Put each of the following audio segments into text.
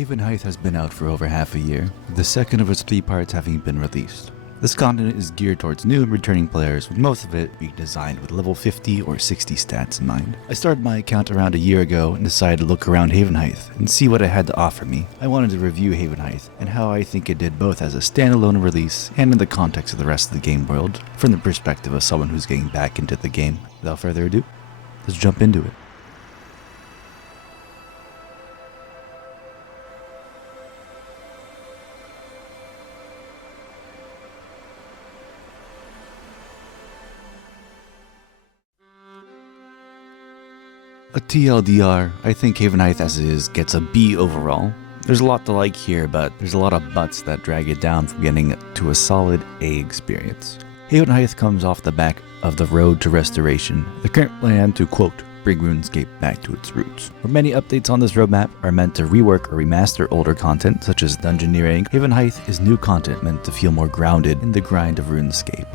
Havenhythe has been out for over half a year, with the second of its 3 parts having been released. This content is geared towards new and returning players, with most of it being designed with level 50 or 60 stats in mind. I started my account around a year ago and decided to look around Havenhythe and see what it had to offer me. I wanted to review Havenhythe and how I think it did both as a standalone release and in the context of the rest of the game world, from the perspective of someone who's getting back into the game. Without further ado, let's jump into it. A TLDR, I think Havenhythe as it is gets a B overall. There's a lot to like here, but there's a lot of buts that drag it down from getting to a solid A experience. Havenhythe comes off the back of the road to restoration, the current plan to, quote, bring RuneScape back to its roots. Where many updates on this roadmap are meant to rework or remaster older content, such as dungeoneering, Havenhythe is new content meant to feel more grounded in the grind of RuneScape.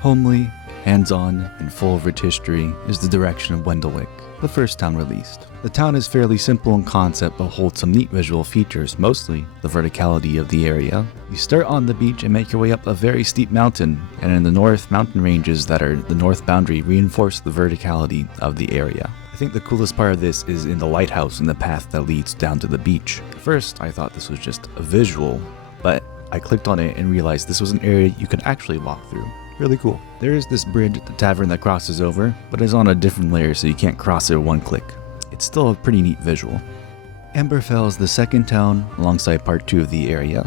Homely, hands-on, and full of rich history is the direction of Wendelick, the first town released. The town is fairly simple in concept but holds some neat visual features, mostly the verticality of the area. You start on the beach and make your way up a very steep mountain, and in the north, mountain ranges that are the north boundary reinforce the verticality of the area. I think the coolest part of this is in the lighthouse and the path that leads down to the beach. At first, I thought this was just a visual, but I clicked on it and realized this was an area you could actually walk through. Really cool. There is this bridge at the tavern that crosses over, but it's on a different layer so you can't cross it with one click. It's still a pretty neat visual. Emberfell is the second town alongside part 2 of the area.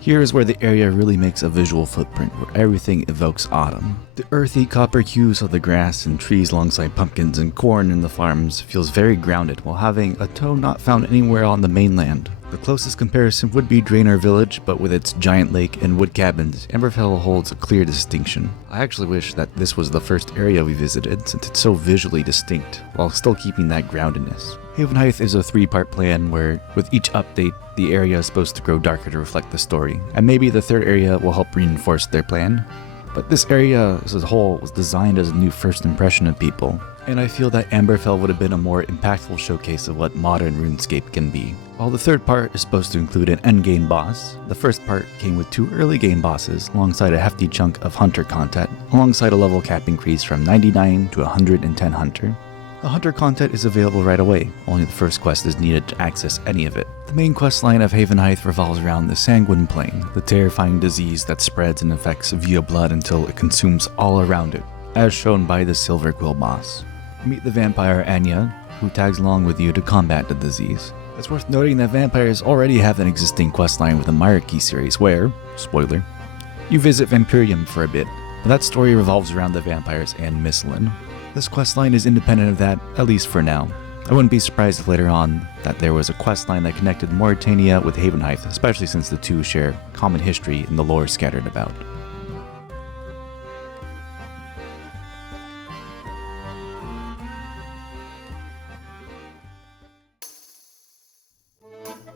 Here is where the area really makes a visual footprint, where everything evokes autumn. The earthy copper hues of the grass and trees alongside pumpkins and corn in the farms feels very grounded while having a tone not found anywhere on the mainland. The closest comparison would be Draenor Village, but with its giant lake and wood cabins, Emberfell holds a clear distinction. I actually wish that this was the first area we visited, since it's so visually distinct, while still keeping that groundedness. Havenhythe is a 3-part plan where, with each update, the area is supposed to grow darker to reflect the story, and maybe the third area will help reinforce their plan. But this area as a whole was designed as a new first impression of people, and I feel that Emberfell would have been a more impactful showcase of what modern RuneScape can be. While the third part is supposed to include an endgame boss, the first part came with 2 early game bosses alongside a hefty chunk of hunter content, alongside a level cap increase from 99 to 110 hunter. The hunter content is available right away, only the first quest is needed to access any of it. The main questline of Havenhythe revolves around the Sanguine Plague, the terrifying disease that spreads and affects via blood until it consumes all around it, as shown by the Silver Quill boss. Meet the vampire Anya, who tags along with you to combat the disease. It's worth noting that vampires already have an existing questline with the Myarchy series where, spoiler, you visit Vampirium for a bit, but that story revolves around the vampires and Mistlin. This questline is independent of that, at least for now. I wouldn't be surprised if later on that there was a questline that connected Mauritania with Havenhythe, especially since the two share common history and the lore scattered about.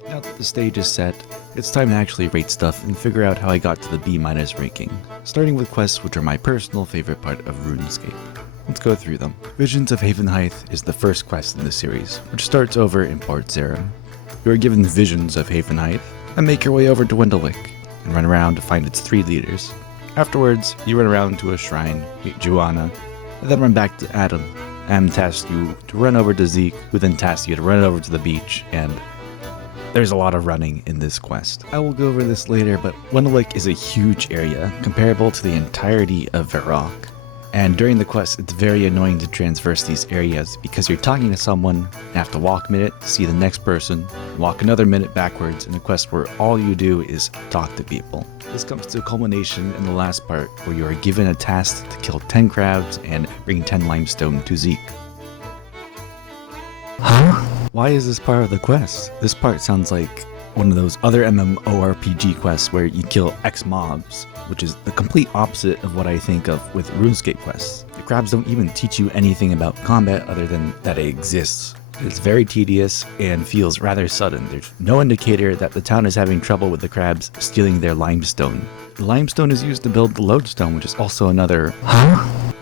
Now that the stage is set, it's time to actually rate stuff and figure out how I got to the B- ranking, starting with quests which are my personal favorite part of RuneScape. Let's go through them. Visions of Havenhythe is the first quest in the series, which starts over in Port Zera. You are given visions of Havenhythe, and make your way over to Wendelick, and run around to find its 3 leaders. Afterwards, you run around to a shrine, meet Joanna, and then run back to Adam. Adam tasks you to run over to Zeke, who then tasks you to run over to the beach, and there's a lot of running in this quest. I will go over this later, but Wendelick is a huge area, comparable to the entirety of Varrock. And during the quest, it's very annoying to traverse these areas because you're talking to someone and have to walk a minute to see the next person, walk another minute backwards in a quest where all you do is talk to people. This comes to a culmination in the last part where you are given a task to kill 10 crabs and bring 10 limestone to Zeke. Huh? Why is this part of the quest? This part sounds like one of those other MMORPG quests where you kill X mobs, which is the complete opposite of what I think of with RuneScape quests. The crabs don't even teach you anything about combat other than that it exists. It's very tedious and feels rather sudden. There's no indicator that the town is having trouble with the crabs stealing their limestone. The limestone is used to build the lodestone, which is also another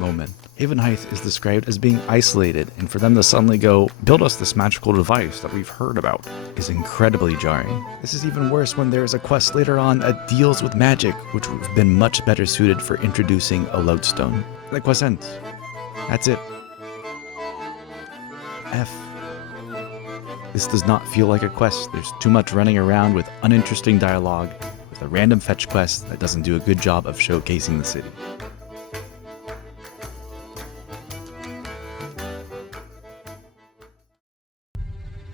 moment. Havenhythe is described as being isolated, and for them to suddenly go, build us this magical device that we've heard about, is incredibly jarring. This is even worse when there is a quest later on that deals with magic, which would have been much better suited for introducing a lodestone. The quest ends. That's it. F. This does not feel like a quest. There's too much running around with uninteresting dialogue, with a random fetch quest that doesn't do a good job of showcasing the city.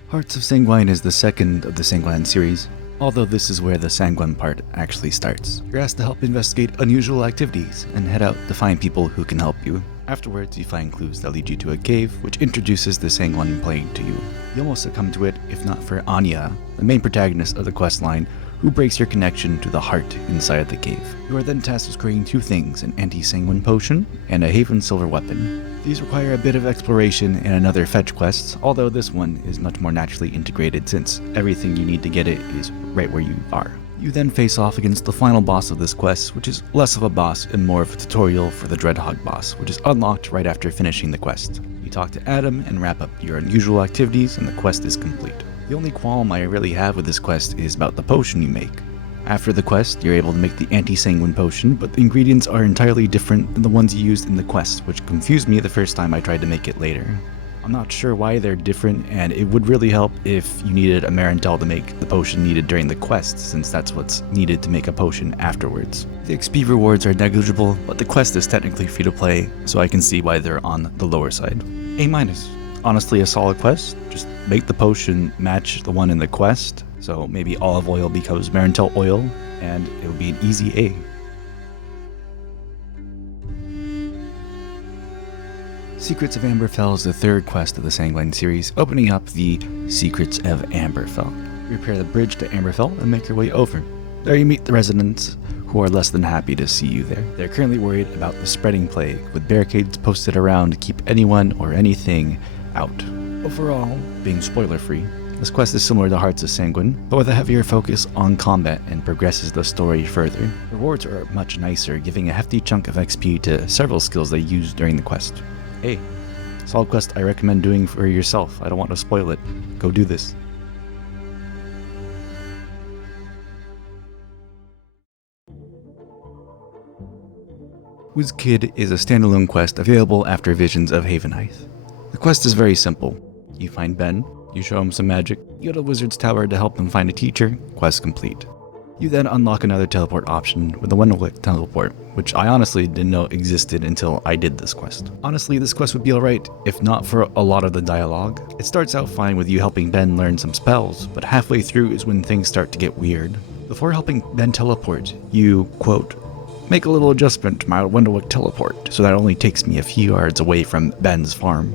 Hearts of Sanguine is the second of the Sanguine series, although this is where the Sanguine part actually starts. You're asked to help investigate unusual activities and head out to find people who can help you. Afterwards, you find clues that lead you to a cave, which introduces the Sanguine Plague to you. You almost succumb to it if not for Anya, the main protagonist of the questline, who breaks your connection to the heart inside the cave. You are then tasked with creating two things, an anti-sanguine potion and a Haven silver weapon. These require a bit of exploration and another fetch quest, although this one is much more naturally integrated since everything you need to get it is right where you are. You then face off against the final boss of this quest, which is less of a boss and more of a tutorial for the Dreadhog boss, which is unlocked right after finishing the quest. You talk to Adam and wrap up your unusual activities and the quest is complete. The only qualm I really have with this quest is about the potion you make. After the quest, you're able to make the anti-sanguine potion, but the ingredients are entirely different than the ones you used in the quest, which confused me the first time I tried to make it later. I'm not sure why they're different, and it would really help if you needed a Marintel to make the potion needed during the quest, since that's what's needed to make a potion afterwards. The XP rewards are negligible, but the quest is technically free to play, so I can see why they're on the lower side. A-. Honestly, a solid quest. Just make the potion match the one in the quest, so maybe olive oil becomes Marintel oil, and it would be an easy A. Secrets of Amberfell is the third quest of the Sanguine series, opening up the Secrets of Amberfell. You repair the bridge to Amberfell and make your way over. There you meet the residents, who are less than happy to see you there. They're currently worried about the spreading plague, with barricades posted around to keep anyone or anything out. Overall, being spoiler-free, this quest is similar to Hearts of Sanguine, but with a heavier focus on combat and progresses the story further. Rewards are much nicer, giving a hefty chunk of XP to several skills they use during the quest. Hey, solid quest I recommend doing for yourself. I don't want to spoil it. Go do this. WizKid is a standalone quest available after Visions of Havenhythe. The quest is very simple. You find Ben, you show him some magic, you go to Wizard's Tower to help him find a teacher, quest complete. You then unlock another teleport option with the Wendellwick teleport, which I honestly didn't know existed until I did this quest. Honestly, this quest would be alright if not for a lot of the dialogue. It starts out fine with you helping Ben learn some spells, but halfway through is when things start to get weird. Before helping Ben teleport, you, quote, make a little adjustment to my Wendellwick teleport so that it only takes me a few yards away from Ben's farm.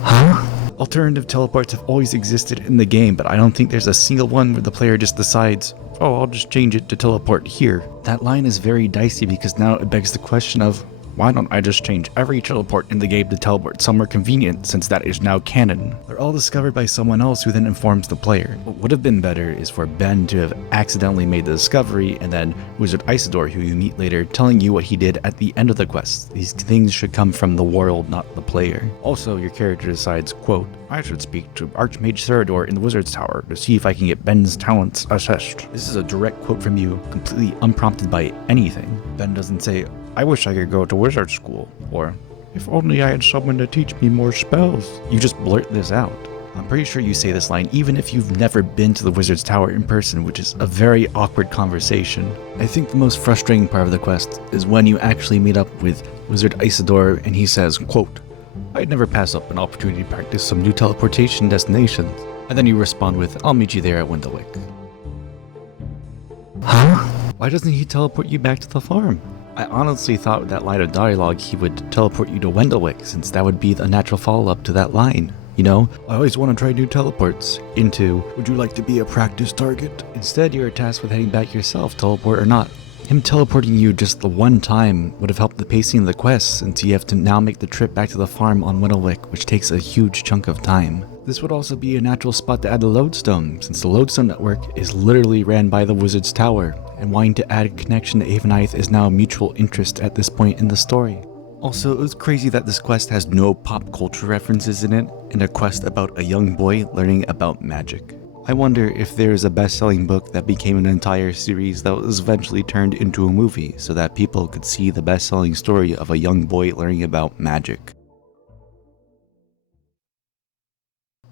Huh? Alternative teleports have always existed in the game, but I don't think there's a single one where the player just decides, oh, I'll just change it to teleport here. That line is very dicey because now it begs the question of, why don't I just change every teleport in the game to teleport somewhere convenient, since that is now canon? They're all discovered by someone else who then informs the player. What would have been better is for Ben to have accidentally made the discovery, and then Wizard Isidore, who you meet later, telling you what he did at the end of the quest. These things should come from the world, not the player. Also, your character decides, quote, I should speak to Archmage Therador in the Wizard's Tower to see if I can get Ben's talents assessed. This is a direct quote from you, completely unprompted by anything. Ben doesn't say, I wish I could go to wizard school, or if only I had someone to teach me more spells. You just blurt this out. I'm pretty sure you say this line even if you've never been to the Wizard's Tower in person, which is a very awkward conversation. I think the most frustrating part of the quest is when you actually meet up with Wizard Isidore and he says, quote, I'd never pass up an opportunity to practice some new teleportation destinations. And then you respond with, I'll meet you there at Wendellwick. Huh? Why doesn't he teleport you back to the farm? I honestly thought with that line of dialogue he would teleport you to Wendellwick, since that would be a natural follow-up to that line. You know, I always want to try new teleports, into, would you like to be a practice target? Instead, you're tasked with heading back yourself, teleport or not. Him teleporting you just the one time would have helped the pacing of the quest, since you have to now make the trip back to the farm on Wendellwick, which takes a huge chunk of time. This would also be a natural spot to add the lodestone, since the lodestone network is literally ran by the Wizard's Tower, and wanting to add a connection to Havenhythe is now a mutual interest at this point in the story. Also, it was crazy that this quest has no pop culture references in it, and a quest about a young boy learning about magic. I wonder if there is a best-selling book that became an entire series that was eventually turned into a movie so that people could see the best-selling story of a young boy learning about magic.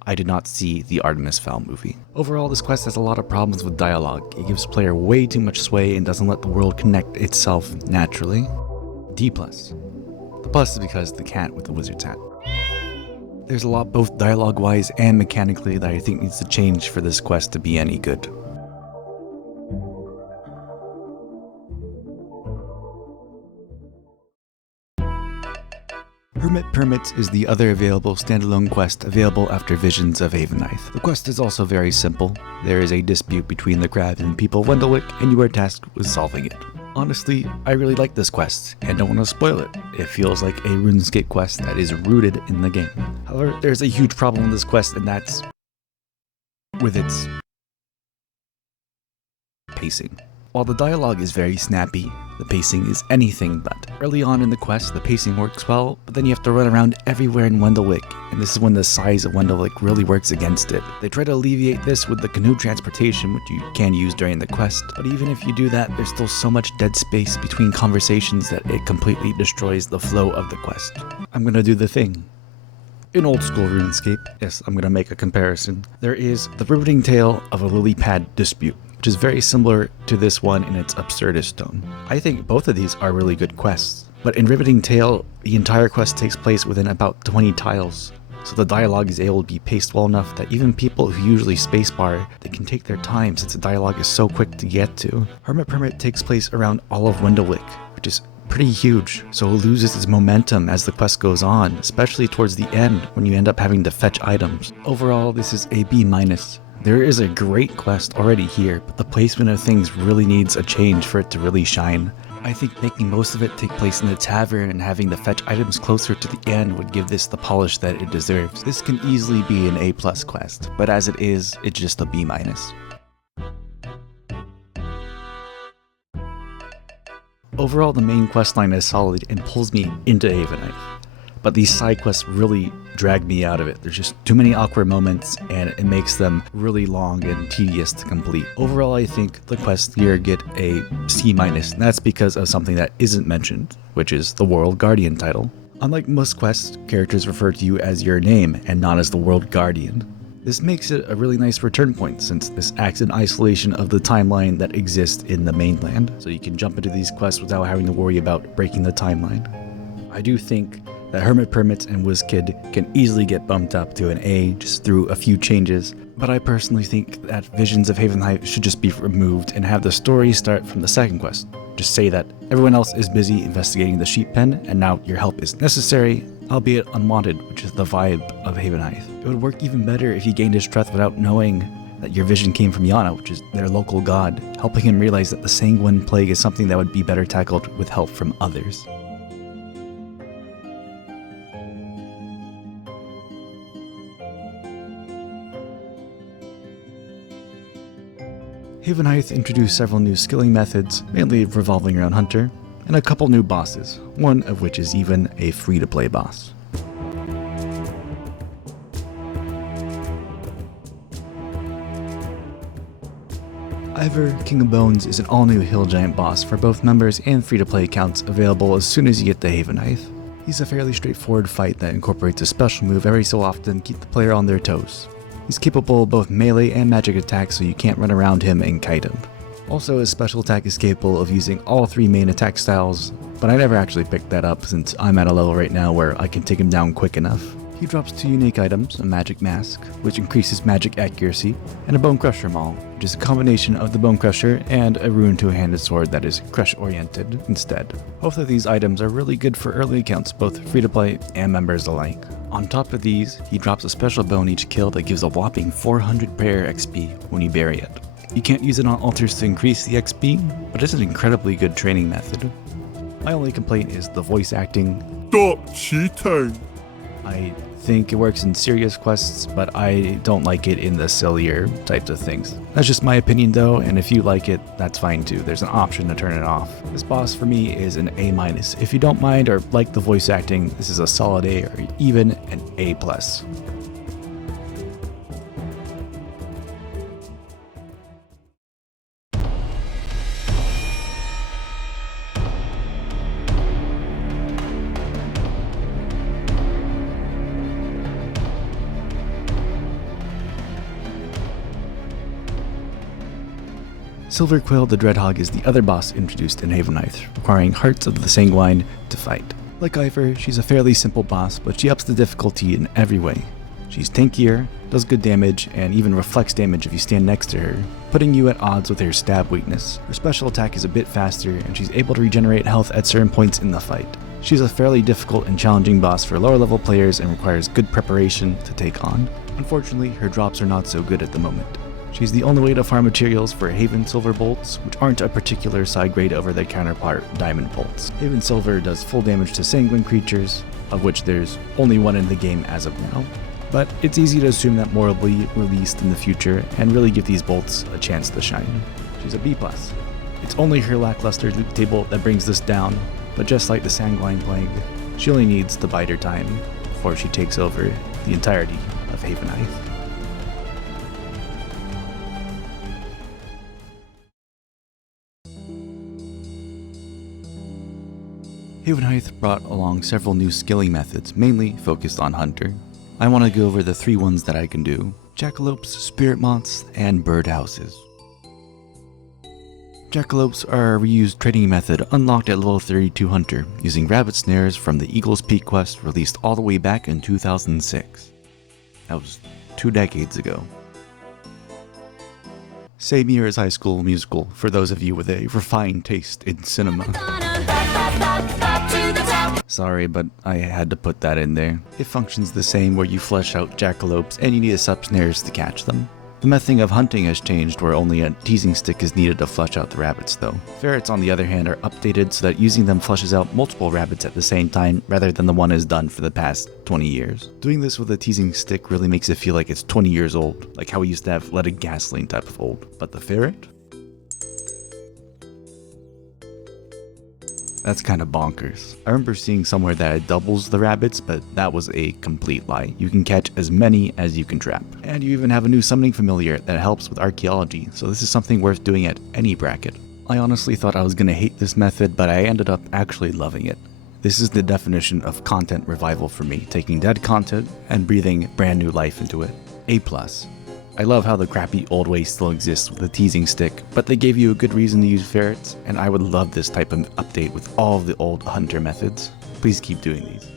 I did not see the Artemis Fowl movie. Overall, this quest has a lot of problems with dialogue. It gives player way too much sway and doesn't let the world connect itself naturally. D+. The plus is because the cat with the wizard's hat. There's a lot both dialogue-wise and mechanically that I think needs to change for this quest to be any good. Hermit Permits is the other available standalone quest available after Visions of Havenhythe. The quest is also very simple. There is a dispute between the crab and people of Wendlewick, and you are tasked with solving it. Honestly, I really like this quest, and don't want to spoil it. It feels like a RuneScape quest that is rooted in the game. However, there's a huge problem with this quest, and that's with its pacing. While the dialogue is very snappy, the pacing is anything but. Early on in the quest, the pacing works well, but then you have to run around everywhere in Wendlewick, and this is when the size of Wendlewick really works against it. They try to alleviate this with the canoe transportation, which you can use during the quest, but even if you do that, there's still so much dead space between conversations that it completely destroys the flow of the quest. I'm gonna do the thing. In old school RuneScape, yes, I'm gonna make a comparison, there is the riveting tale of a lily pad dispute, which is very similar to this one in its absurdist tone. I think both of these are really good quests, but in Riveting Tale, the entire quest takes place within about 20 tiles, so the dialogue is able to be paced well enough that even people who usually spacebar, they can take their time since the dialogue is so quick to get to. Hermit Permit takes place around all of Wendlewick, which is pretty huge, so it loses its momentum as the quest goes on, especially towards the end when you end up having to fetch items. Overall, this is a B-. There is a great quest already here, but the placement of things really needs a change for it to really shine. I think making most of it take place in the tavern and having the fetch items closer to the end would give this the polish that it deserves. This can easily be an A+ quest, but as it is, it's just a B-. Overall, the main questline is solid and pulls me into Havenhythe, but these side quests really drag me out of it. There's just too many awkward moments, and it makes them really long and tedious to complete. Overall, I think the quests here get a C-, and that's because of something that isn't mentioned, which is the World Guardian title. Unlike most quests, characters refer to you as your name and not as the World Guardian. This makes it a really nice return point since this acts in isolation of the timeline that exists in the mainland, so you can jump into these quests without having to worry about breaking the timeline. I do think that Hermit Permits and WizKid can easily get bumped up to an A just through a few changes, but I personally think that Visions of Havenhythe should just be removed and have the story start from the second quest. Just say that everyone else is busy investigating the sheep pen and now your help is necessary, albeit unwanted, which is the vibe of Havenhythe. It would work even better if you gained his trust without knowing that your vision came from Yana, which is their local god, helping him realize that the sanguine plague is something that would be better tackled with help from others. Havenhythe introduced several new skilling methods, mainly revolving around Hunter, and a couple new bosses, one of which is even a free-to-play boss. Ivor, King of Bones, is an all-new hill giant boss for both members and free-to-play accounts available as soon as you get to Havenhythe. He's a fairly straightforward fight that incorporates a special move every so often to keep the player on their toes. He's capable of both melee and magic attacks, so you can't run around him and kite him. Also, his special attack is capable of using all three main attack styles, but I never actually picked that up since I'm at a level right now where I can take him down quick enough. He drops two unique items, a magic mask, which increases magic accuracy, and a bone crusher maul, which is a combination of the bone crusher and a rune two-handed sword that is crush oriented instead. Both of these items are really good for early accounts, both free-to-play and members alike. On top of these, he drops a special bone each kill that gives a whopping 400 prayer XP when you bury it. You can't use it on altars to increase the XP, but it's an incredibly good training method. My only complaint is the voice acting. Stop cheating! I think it works in serious quests, but I don't like it in the sillier types of things. That's just my opinion though, and if you like it, that's fine too. There's an option to turn it off. This boss for me is an A-. If you don't mind or like the voice acting, this is a solid A or even an A+. Silverquill the Dreadhog is the other boss introduced in Havenhythe, requiring Hearts of the Sanguine to fight. Like Ivor, she's a fairly simple boss, but she ups the difficulty in every way. She's tankier, does good damage, and even reflects damage if you stand next to her, putting you at odds with her stab weakness. Her special attack is a bit faster, and she's able to regenerate health at certain points in the fight. She's a fairly difficult and challenging boss for lower level players and requires good preparation to take on. Unfortunately, her drops are not so good at the moment. She's the only way to farm materials for Haven Silver Bolts, which aren't a particular side grade over their counterpart, Diamond Bolts. Haven Silver does full damage to sanguine creatures, of which there's only one in the game as of now, but it's easy to assume that more will be released in the future and really give these bolts a chance to shine. She's a B+. It's only her lackluster loot table that brings this down, but just like the Sanguine Plague, she only needs to bide her time before she takes over the entirety of Havenhythe. Havenhythe brought along several new skilling methods, mainly focused on Hunter. I want to go over the 3 ones that I can do: Jackalopes, Spirit Moths, and Birdhouses. Jackalopes are a reused trading method unlocked at level 32 Hunter, using rabbit snares from the Eagle's Peak quest released all the way back in 2006. That was 2 decades ago. Same year as High School Musical, for those of you with a refined taste in cinema. Sorry, but I had to put that in there. It functions the same where you flesh out jackalopes and you need a sub-snares to catch them. The method of hunting has changed where only a teasing stick is needed to flesh out the rabbits though. Ferrets on the other hand are updated so that using them flushes out multiple rabbits at the same time rather than the one is done for the past 20 years. Doing this with a teasing stick really makes it feel like it's 20 years old, like how we used to have leaded gasoline type of old. But the ferret? That's kind of bonkers. I remember seeing somewhere that it doubles the rabbits, but that was a complete lie. You can catch as many as you can trap. And you even have a new summoning familiar that helps with archaeology, so this is something worth doing at any bracket. I honestly thought I was gonna hate this method, but I ended up actually loving it. This is the definition of content revival for me, taking dead content and breathing brand new life into it. A+. I love how the crappy old way still exists with the teasing stick, but they gave you a good reason to use ferrets, and I would love this type of update with all of the old hunter methods. Please keep doing these.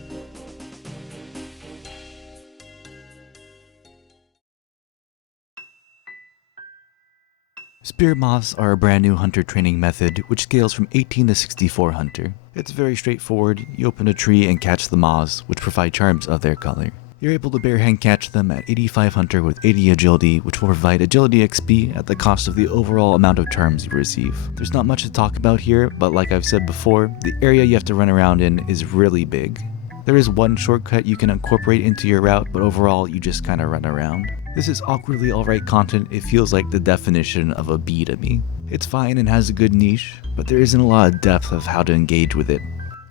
Spirit Moths are a brand new hunter training method which scales from 18 to 64 hunter. It's very straightforward. You open a tree and catch the moths, which provide charms of their color. You're able to barehand catch them at 85 Hunter with 80 Agility, which will provide Agility XP at the cost of the overall amount of charms you receive. There's not much to talk about here, but like I've said before, the area you have to run around in is really big. There is one shortcut you can incorporate into your route, but overall you just kinda run around. This is awkwardly alright content. It feels like the definition of a B to me. It's fine and has a good niche, but there isn't a lot of depth of how to engage with it.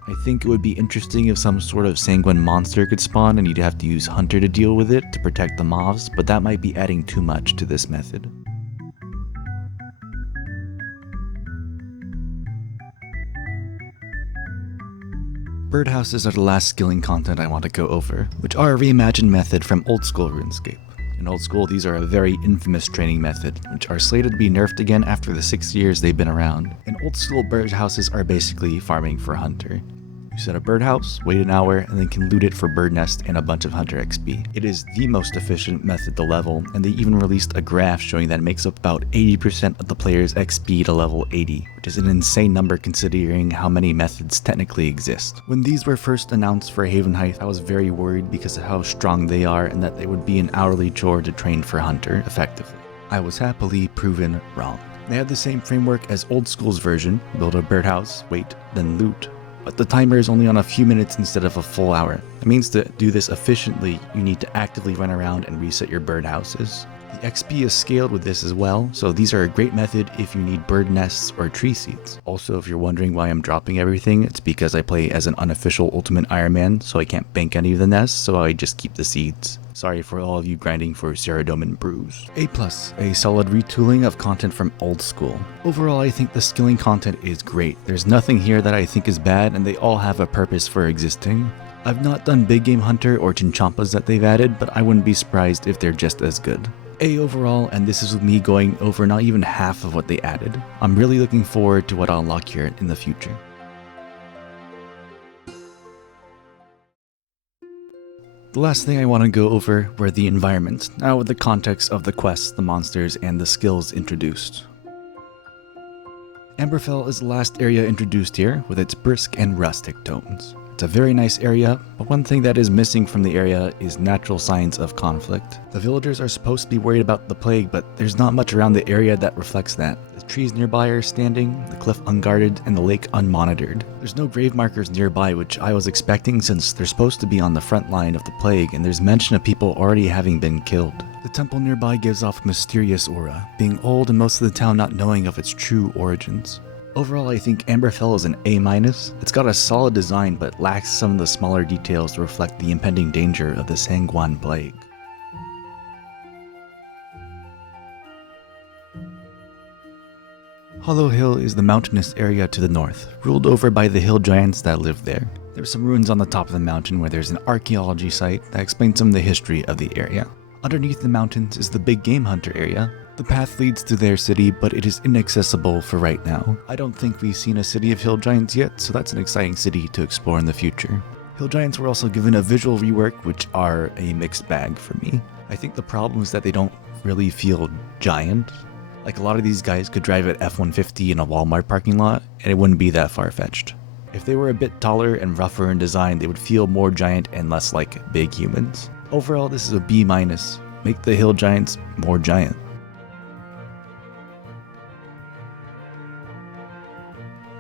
I think it would be interesting if some sort of sanguine monster could spawn and you'd have to use Hunter to deal with it to protect the moths, but that might be adding too much to this method. Birdhouses are the last skilling content I want to go over, which are a reimagined method from old school RuneScape. In old school, these are a very infamous training method, which are slated to be nerfed again after the 6 years they've been around. In old school, birdhouses are basically farming for Hunter. You set a birdhouse, wait an hour, and then can loot it for bird nest and a bunch of Hunter XP. It is the most efficient method to level, and they even released a graph showing that it makes up about 80% of the player's XP to level 80, which is an insane number considering how many methods technically exist. When these were first announced for Havenhythe, I was very worried because of how strong they are and that they would be an hourly chore to train for Hunter effectively. I was happily proven wrong. They had the same framework as old school's version: build a birdhouse, wait, then loot. but the timer is only on a few minutes instead of a full hour. That means to do this efficiently, you need to actively run around and reset your birdhouses. The XP is scaled with this as well, so these are a great method if you need bird nests or tree seeds. Also, if you're wondering why I'm dropping everything, it's because I play as an unofficial Ultimate Iron Man, so I can't bank any of the nests, so I just keep the seeds. Sorry for all of you grinding for Ceradomin Brews. A+, a solid retooling of content from old school. Overall, I think the skilling content is great. There's nothing here that I think is bad, and they all have a purpose for existing. I've not done Big Game Hunter or Chinchampas that they've added, but I wouldn't be surprised if they're just as good. A overall, and this is with me going over not even half of what they added. I'm really looking forward to what I'll unlock here in the future. The last thing I want to go over were the environments, now with the context of the quests, the monsters, and the skills introduced. Amberfell is the last area introduced here, with its brisk and rustic tones. It's a very nice area, but one thing that is missing from the area is natural signs of conflict. The villagers are supposed to be worried about the plague, but there's not much around the area that reflects that. The trees nearby are standing, the cliff unguarded, and the lake unmonitored. There's no grave markers nearby, which I was expecting since they're supposed to be on the front line of the plague, and there's mention of people already having been killed. The temple nearby gives off a mysterious aura, being old and most of the town not knowing of its true origins. Overall, I think Amberfell is an A-. It's got a solid design, but lacks some of the smaller details to reflect the impending danger of the Sanguine Plague. Hollow Hill is the mountainous area to the north, ruled over by the hill giants that live there. There's some ruins on the top of the mountain where there's an archaeology site that explains some of the history of the area. Underneath the mountains is the Big Game Hunter area. The path leads to their city, but it is inaccessible for right now. I don't think we've seen a city of hill giants yet, so that's an exciting city to explore in the future. Hill giants were also given a visual rework, which are a mixed bag for me. I think the problem is that they don't really feel giant. Like, a lot of these guys could drive at F-150 in a Walmart parking lot, and it wouldn't be that far-fetched. If they were a bit taller and rougher in design, they would feel more giant and less like big humans. Overall, this is a B-. Make the hill giants more giant.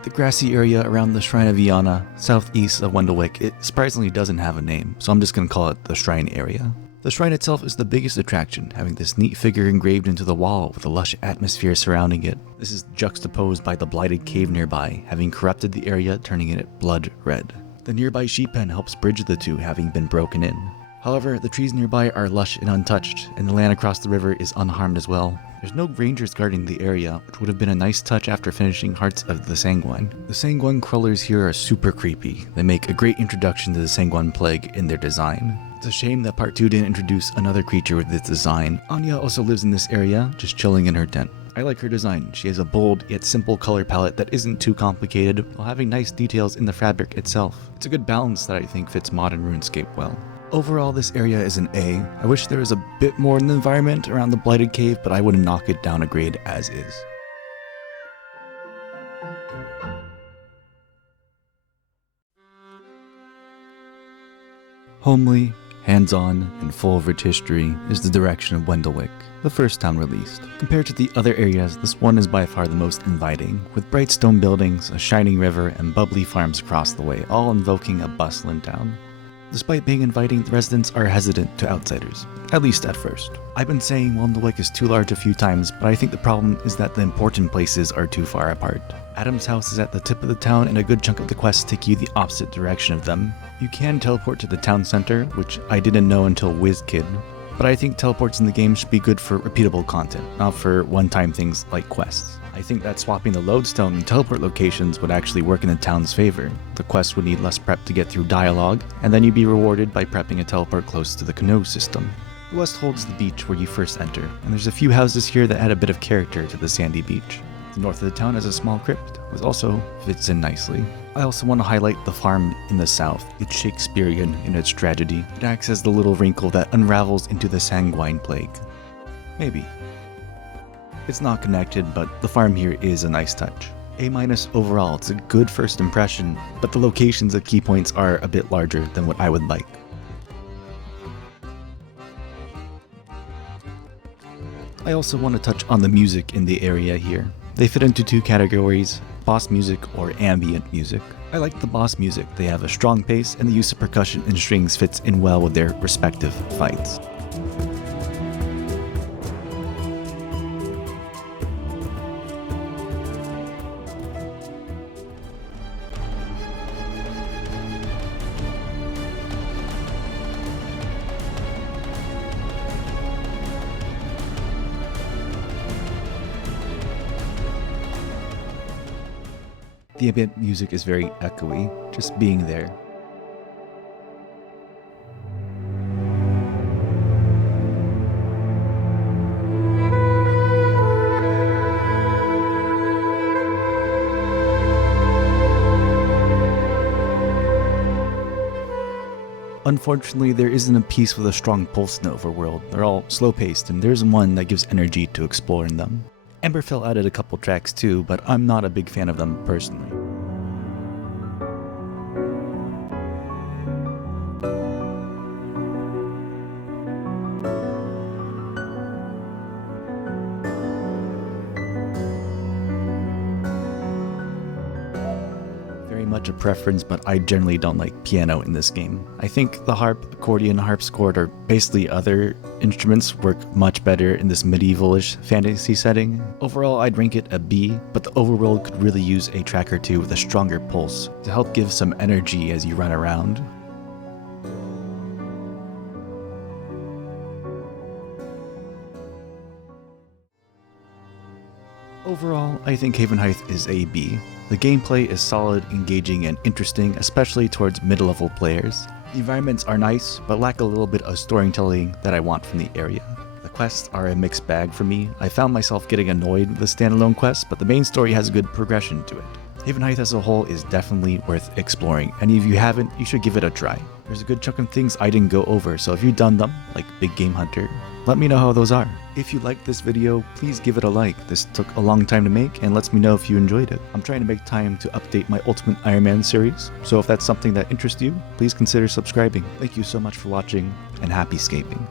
The grassy area around the Shrine of Iana, southeast of Wendlewick, it surprisingly doesn't have a name, so I'm just going to call it the Shrine area. The shrine itself is the biggest attraction, having this neat figure engraved into the wall with a lush atmosphere surrounding it. This is juxtaposed by the blighted cave nearby, having corrupted the area, turning it blood red. The nearby sheep pen helps bridge the two, having been broken in. However, the trees nearby are lush and untouched, and the land across the river is unharmed as well. There's no rangers guarding the area, which would have been a nice touch after finishing Hearts of the Sanguine. The Sanguine crawlers here are super creepy. They make a great introduction to the Sanguine Plague in their design. It's a shame that Part 2 didn't introduce another creature with this design. Anya also lives in this area, just chilling in her tent. I like her design. She has a bold yet simple color palette that isn't too complicated, while having nice details in the fabric itself. It's a good balance that I think fits modern RuneScape well. Overall, this area is an A. I wish there was a bit more in the environment around the Blighted Cave, but I wouldn't knock it down a grade as is. Homely, hands-on, and full of rich history is the direction of Wendlewick, the first town released. Compared to the other areas, this one is by far the most inviting, with bright stone buildings, a shining river, and bubbly farms across the way, all invoking a bustling town. Despite being inviting, the residents are hesitant to outsiders, at least at first. I've been saying Wendlewick is too large a few times, but I think the problem is that the important places are too far apart. Adam's house is at the tip of the town, and a good chunk of the quests take you the opposite direction of them. You can teleport to the town center, which I didn't know until WizKid, but I think teleports in the game should be good for repeatable content, not for one-time things like quests. I think that swapping the lodestone and teleport locations would actually work in the town's favor. The quest would need less prep to get through dialogue, and then you'd be rewarded by prepping a teleport close to the canoe system. The west holds the beach where you first enter, and there's a few houses here that add a bit of character to the sandy beach. The north of the town has a small crypt, which also fits in nicely. I also want to highlight the farm in the south. It's Shakespearean in its tragedy. It acts as the little wrinkle that unravels into the Sanguine Plague. Maybe. It's not connected, but the farm here is a nice touch. A- overall, it's a good first impression, but the locations at key points are a bit larger than what I would like. I also want to touch on the music in the area here. They fit into two categories, boss music or ambient music. I like the boss music. They have a strong pace, and the use of percussion and strings fits in well with their respective fights. The ambient music is very echoey, just being there. Unfortunately, there isn't a piece with a strong pulse in the overworld. They're all slow-paced, and there isn't one that gives energy to exploring them. Emberfell added a couple tracks too, but I'm not a big fan of them personally. Very much a preference, but I generally don't like piano in this game. I think the harp, accordion, harpsichord, or basically other instruments work much better in this medieval-ish fantasy setting. Overall, I'd rank it a B, but the overworld could really use a track or two with a stronger pulse to help give some energy as you run around. Overall, I think Havenhythe is a B. The gameplay is solid, engaging, and interesting, especially towards mid-level players. The environments are nice, but lack a little bit of storytelling that I want from the area. The quests are a mixed bag for me. I found myself getting annoyed with the standalone quests, but the main story has a good progression to it. Havenhythe as a whole is definitely worth exploring, and if you haven't, you should give it a try. There's a good chunk of things I didn't go over, so if you've done them, like Big Game Hunter, let me know how those are. If you liked this video, please give it a like. This took a long time to make and lets me know if you enjoyed it. I'm trying to make time to update my Ultimate Iron Man series, so if that's something that interests you, please consider subscribing. Thank you so much for watching, and happy scaping.